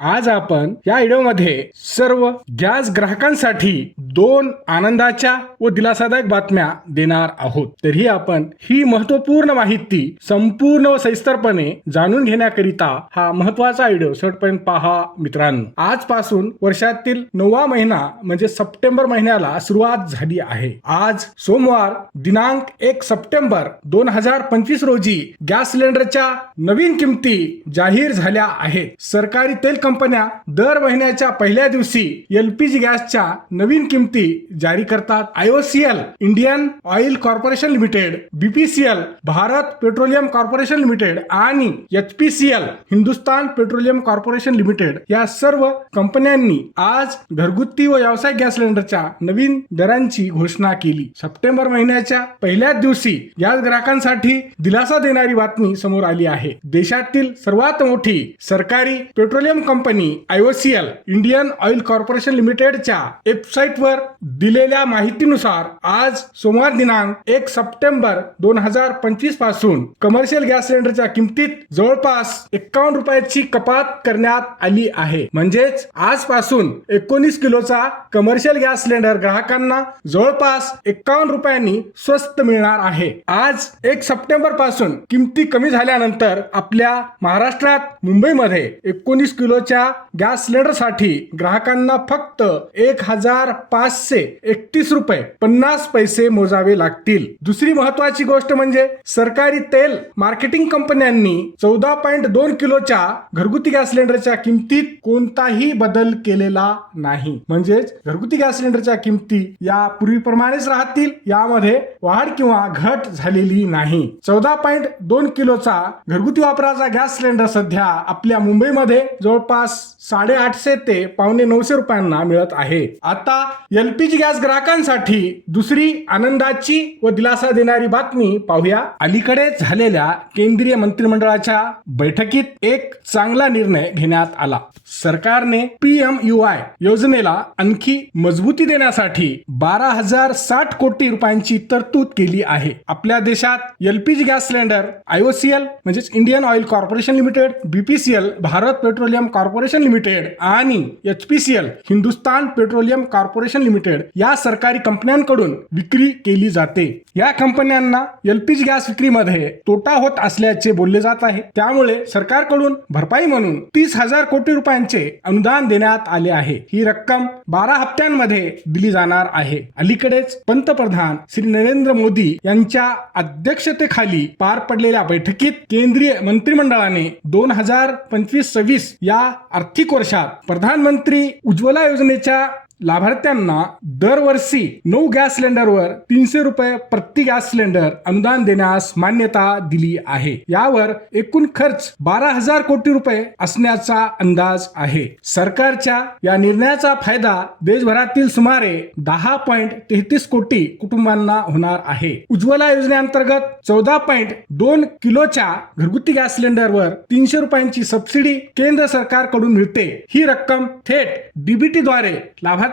आज आपण या व्हिडिओमध्ये सर्व गॅस ग्राहकांसाठी दोन आनंदाच्या व दिलासादायक बातम्या देणार आहोत. तरी आपण ही महत्त्वपूर्ण माहिती संपूर्ण व सविस्तरपणे जाणून घेण्याकरिता हा महत्त्वाचा व्हिडिओ शेवटपर्यंत पहा मित्रांनो. आजपासून वर्षातील नववा महिना म्हणजे सप्टेंबर महिन्याला सुरुवात झाली आहे. आज सोमवार दिनांक एक सप्टेंबर दोन हजार पंचवीस रोजी गॅस सिलेंडरच्या नवीन किमती जाहीर झाल्या आहेत. सरकारी तेल कंपन्या दर महिन्याच्या पहिल्या दिवशी एलपीजी गॅसच्या नवीन किमती जारी करतात. IOCL Indian oil corporation limited BPCL Bharat petroleum corporation limited आणि HPCL Hindustan petroleum corporation limited या सर्व कंपन्यांनी आज घरगुती व व्यावसायिक गॅस सिलेंडरच्या नवीन दरांची घोषणा केली. सप्टेंबर महिन्याच्या पहिल्याच दिवशी गॅस ग्राहकांसाठी दिलासा देणारी बातमी समोर आली आहे. देशातील सर्वात मोठी सरकारी petroleum company company IOCL Indian oil corporation लिमिटेडच्या वेबसाईटवर दिलेल्या माहितीनुसार आज सोमवार दिनांक एक सप्टेंबर दोन हजार पंचवीसपासून कमर्शियल गॅस सिलेंडरच्या किमतीत जवळपास एकावन्न रुपयाची कपात करण्यात आली आहे. म्हणजेच आजपासून एकोणीस किलोचा कमर्शियल गॅस सिलेंडर ग्राहकांना जवळपास एकावन्न रुपयांनी स्वस्त मिळणार आहे. आज एक सप्टेंबरपासून किमती कमी झाल्यानंतर आपल्या महाराष्ट्रात मुंबईमध्ये एकोणीस किलो किलोच्या गॅस सिलेंडरसाठी ग्राहकांना फक्त एक हजार पाचशे एकतीस रुपये पन्नास पैसे मोजावे लागतील. दुसरी महत्वाची गोष्ट म्हणजे सरकारी तेल मार्केटिंग कंपन्यांनी चौदा पॉईंट दोन किलोच्या घरगुती गॅस सिलेंडरच्या किमतीत कोणताही बदल केलेला नाही. म्हणजेच घरगुती गॅस सिलेंडरच्या किमती या पूर्वीप्रमाणेच राहतील. यामध्ये वाढ किंवा घट झालेली नाही. चौदा पॉईंट दोन किलोचा घरगुती वापराचा गॅस सिलेंडर सध्या आपल्या मुंबईमध्ये जवळपास साडेआठशे ते पावणे नऊशे रुपयांना मिळत आहे. आता एलपीजी गॅस ग्राहकांसाठी दुसरी आनंदाची व दिलासा देणारी बातमी पाहूया. अलीकडे झालेल्या केंद्रीय मंत्रिमंडळाच्या बैठकीत एक चांगला निर्णय घेण्यात आला. सरकारने पीएम यू आय योजनेला आणखी मजबूती देण्यासाठी बारा हजार साठ कोटी रुपयांची तर तरतूद केली आहे. आपल्या देशात एलपीजी गॅस सिलेंडर आयओसीएल म्हणजेच Indian oil corporation limited BPCL Bharat petroleum corporation limited आणि HPCL Hindustan petroleum corporation limited या सरकारी कंपन्यांकडून विक्री केली जाते. या कंपन्यांना एलपीजी गॅस विक्रीमध्ये तोटा होत असल्याचे बोलले जात आहे. त्यामुळे सरकारकडून भरपाई म्हणून तीस हजार कोटी रुपयांचे अनुदान देण्यात आले आहे. ही रक्कम बारा हप्त्यांमध्ये दिली जाणार आहे. अलीकडेच पंतप्रधान श्री नरेंद्र नरेंद्र मोदी यांच्या अध्यक्षतेखाली पार पडलेल्या बैठकीत केंद्रीय मंत्रिमंडळाने दोन हजार पंचवीस सव्वीस या आर्थिक वर्षात प्रधानमंत्री उज्ज्वला योजनेच्या लाभार्थ्यांना दरवर्षी नऊ गॅस सिलेंडरवर तीनशे रुपये प्रति गॅस सिलेंडर अनुदान देण्यास मान्यता दिली आहे. यावर एकूण खर्च बारा हजार कोटी रुपये असण्याचा अंदाज आहे. सरकारच्या या निर्णयाचा फायदा देशभरातील सुमारे दहा पॉइंट तेहतीस कोटी कुटुंबांना होणार आहे. उज्ज्वला योजनेअंतर्गत चौदा पॉइंट दोन किलोच्या घरगुती गॅस सिलेंडरवर तीनशे रुपयांची सबसिडी केंद्र सरकारकडून मिळते. ही रक्कम थेट डीबीटी द्वारे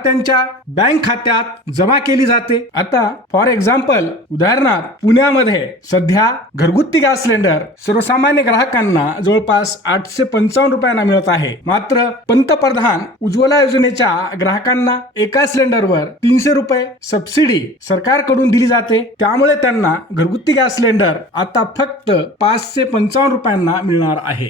त्यांच्या बँक खात्यात जमा केली जाते. आता फॉर एक्झाम्पल उदाहरणार्थ पुण्यामध्ये सध्या घरगुती गॅस सिलेंडर सर्वसामान्य ग्राहकांना जवळपास आठशे पंचावन्न रुपयांना मिळत आहे. मात्र पंतप्रधान उज्ज्वला योजनेच्या ग्राहकांना एका सिलेंडरवर तीनशे रुपये सबसिडी सरकारकडून दिली जाते. त्यामुळे त्यांना घरगुती गॅस सिलेंडर आता फक्त पाचशे पंचावन्न रुपयांना मिळणार आहे.